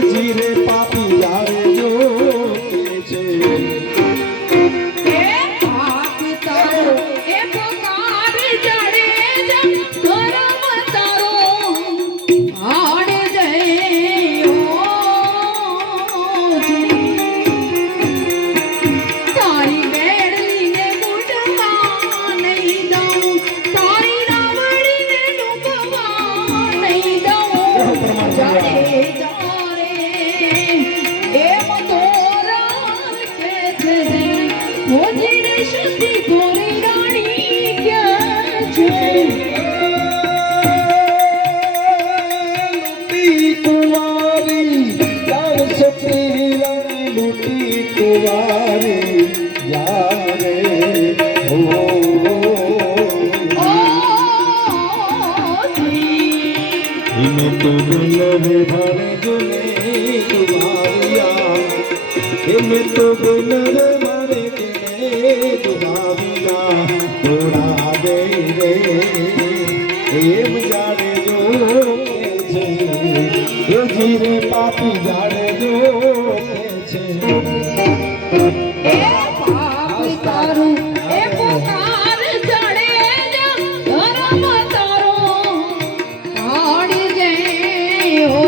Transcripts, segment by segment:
જીરે પાપી જારે જો છે तो बिनर मारे के दुबाविया थोड़ा दे रे एम जाने जो के ये जीरे पापी जाने जो के ए पाप तारू ए पुकार चढ़े जो धर्म तारो आड़ गए हो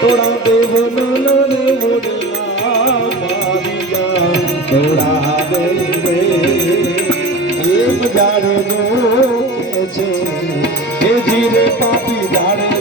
तोड़ा देव नने मोड़ला मारिया तोड़ा दे ये बजार जो के छे ए जीरे पापी जाड़े